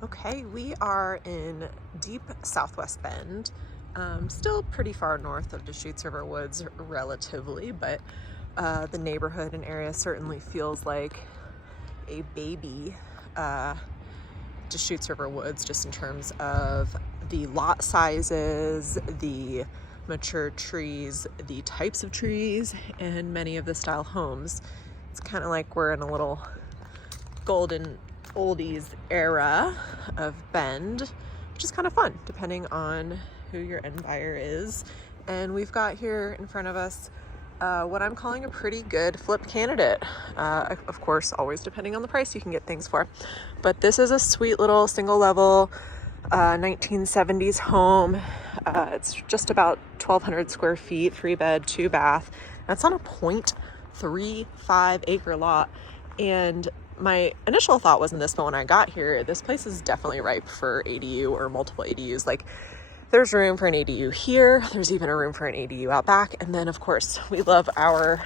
Okay, we are in deep Southwest Bend, still pretty far north of Deschutes River Woods relatively, but the neighborhood and area certainly feels like a baby Deschutes River Woods, just in terms of the lot sizes, the mature trees, the types of trees, and many of the style homes. It's kind of like we're in a little golden oldies era of Bend, which is kind of fun depending on who your end buyer is. And we've got here in front of us what I'm calling a pretty good flip candidate. Of course, always depending on the price you can get things for. But this is a sweet little single level 1970s home. It's just about 1,200 square feet, 3-bed, 2-bath. That's on a 0.35 acre lot. And my initial thought wasn't this, but when I got here, this place is definitely ripe for ADU or multiple ADUs. Like, there's room for an ADU here. There's even a room for an ADU out back. And then, of course, we love our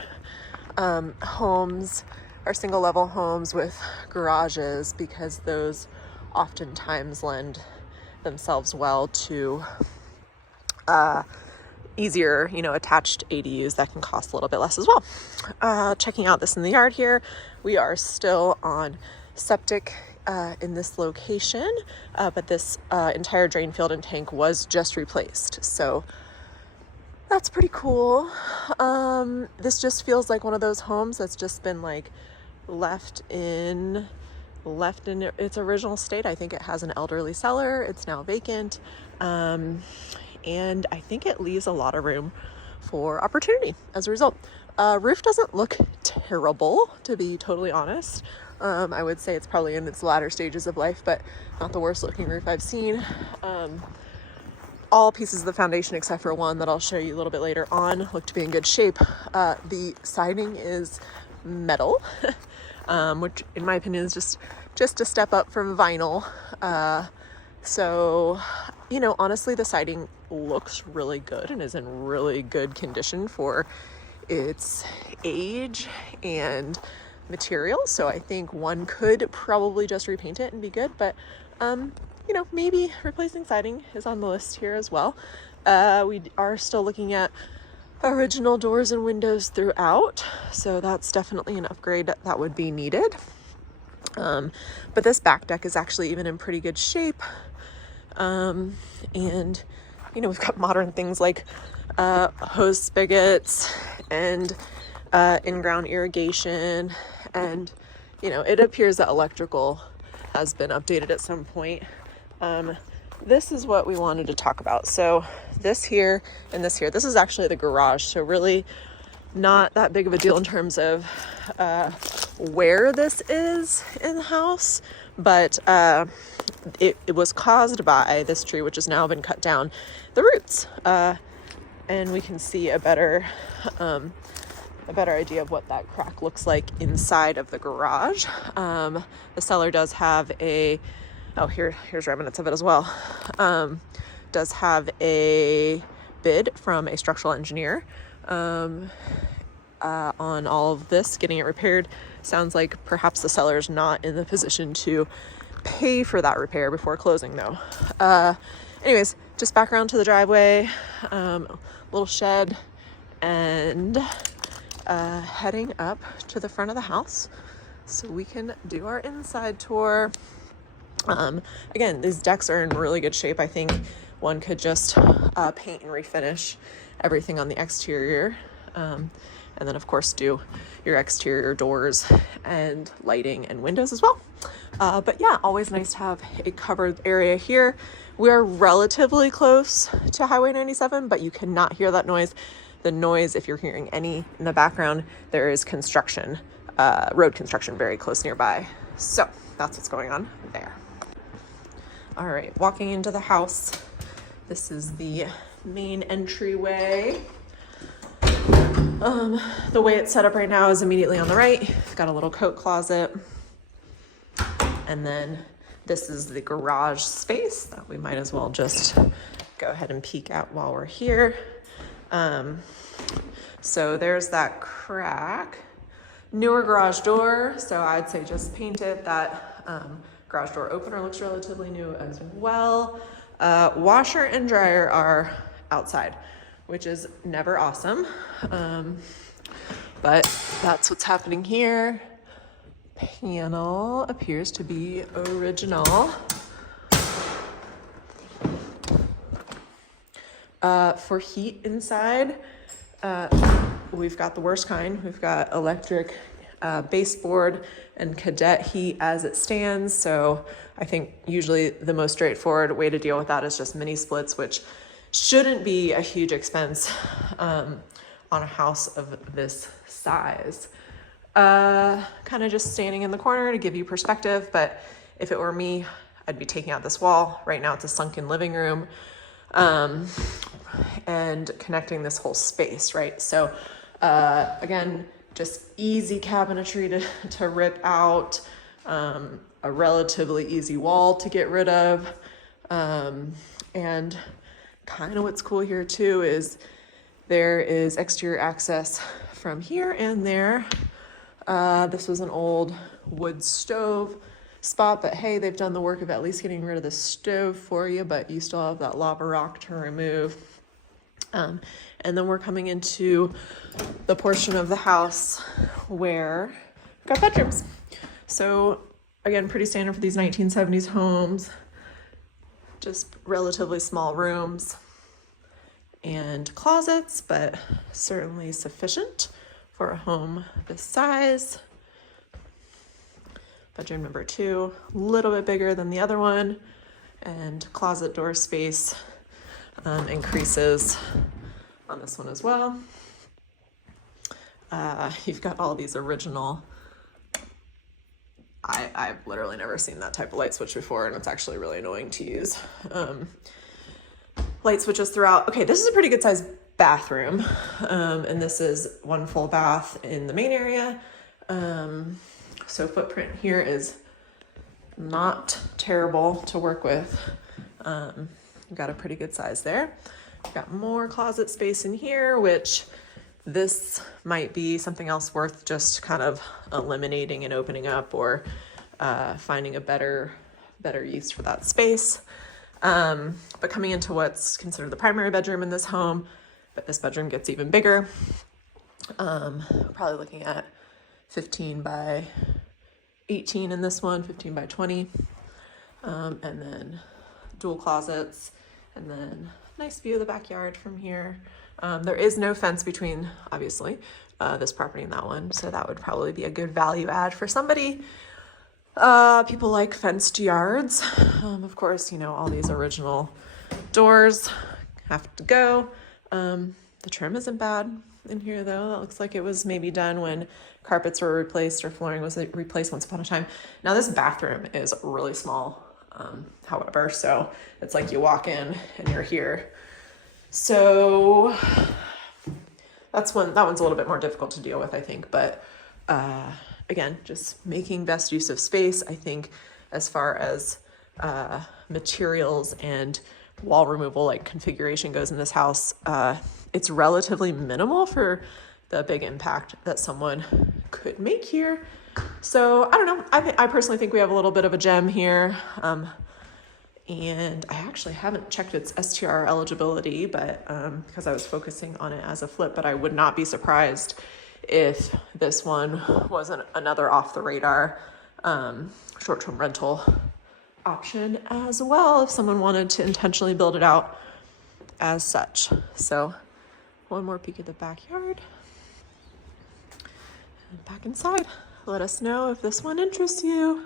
homes, our single level homes with garages, because those oftentimes lend themselves well to easier, attached ADUs that can cost a little bit less as well. Checking out this in the yard here, we are still on septic in this location, but this entire drain field and tank was just replaced. So that's pretty cool. This just feels like one of those homes that's just been like left in its original state. I think it has an elderly seller. It's now vacant. And I think it leaves a lot of room for opportunity as a result. Roof doesn't look terrible, to be totally honest. I would say it's probably in its latter stages of life, but not the worst looking roof I've seen. All pieces of the foundation, except for one that I'll show you a little bit later on, look to be in good shape. The siding is metal, which in my opinion is just a step up from vinyl. So, honestly, the siding looks really good and is in really good condition for its age and material. So I think one could probably just repaint it and be good, but, maybe replacing siding is on the list here as well. We are still looking at original doors and windows throughout, so that's definitely an upgrade that would be needed. But this back deck is actually even in pretty good shape. And, we've got modern things like hose spigots and in-ground irrigation. And, it appears that electrical has been updated at some point. This is what we wanted to talk about. So this here and this here, this is actually the garage. So really not that big of a deal in terms of where this is in the house, but it was caused by this tree, which has now been cut down, the roots, and we can see a better idea of what that crack looks like inside of the garage. The seller does have here's remnants of it as well. Does have a bid from a structural engineer on all of this, getting it repaired. Sounds like perhaps the seller's not in the position to pay for that repair before closing though. Anyways, just back around to the driveway, little shed, and heading up to the front of the house so we can do our inside tour. Again, these decks are in really good shape. I think one could just paint and refinish everything on the exterior. And then of course do your exterior doors and lighting and windows as well. But yeah, always nice to have a covered area here. We are relatively close to Highway 97, but you cannot hear that noise. The noise, if you're hearing any in the background, there is construction, road construction very close nearby. So that's what's going on there. All right, walking into the house. This is the main entryway. The way it's set up right now is immediately on the right. It's got a little coat closet. And then this is the garage space that we might as well just go ahead and peek at while we're here. So there's that crack. Newer garage door, so I'd say just paint it. That Garage door opener looks relatively new as well. Washer and dryer are outside, which is never awesome. But that's what's happening here. Panel appears to be original. For heat inside, we've got the worst kind. We've got electric baseboard and cadet heat as it stands. So I think usually the most straightforward way to deal with that is just mini splits, which shouldn't be a huge expense on a house of this size. Kind of just standing in the corner to give you perspective, but if it were me, I'd be taking out this wall. Right now it's a sunken living room, and connecting this whole space, right? So again, just easy cabinetry to rip out, a relatively easy wall to get rid of. And kind of what's cool here too is there is exterior access from here and there. This was an old wood stove spot, but hey, they've done the work of at least getting rid of the stove for you, but you still have that lava rock to remove. And then we're coming into the portion of the house where we've got bedrooms. So again, pretty standard for these 1970s homes, just relatively small rooms and closets, but certainly sufficient for a home this size. Bedroom number 2, a little bit bigger than the other one, and closet door space increases on this one as well. You've got all these original, I've literally never seen that type of light switch before, and it's actually really annoying to use. Light switches throughout. Okay, this is a pretty good sized bathroom, and this is one full bath in the main area. So footprint here is not terrible to work with. You've got a pretty good size there. You've got more closet space in here, which this might be something else worth just kind of eliminating and opening up, or finding a better use for that space. But coming into what's considered the primary bedroom in this home, but this bedroom gets even bigger. Probably looking at 15 by 18 in this one, 15 by 20. And then dual closets, and then nice view of the backyard from here. There is no fence between, obviously, this property and that one, so that would probably be a good value add for somebody. People like fenced yards. Of course, you know, all these original doors have to go. The trim isn't bad in here though. That looks like it was maybe done when carpets were replaced or flooring was replaced once upon a time. Now this bathroom is really small, however, so it's like you walk in and you're here. So that one's a little bit more difficult to deal with, I think, but again, just making best use of space. I think as far as materials and wall removal, like configuration goes in this house, it's relatively minimal for the big impact that someone could make here. So I don't know. I personally think we have a little bit of a gem here. And I actually haven't checked its STR eligibility, but because I was focusing on it as a flip, but I would not be surprised if this one wasn't another off the radar short-term rental option as well, if someone wanted to intentionally build it out as such. So one more peek at the backyard and back inside. Let us know if this one interests you.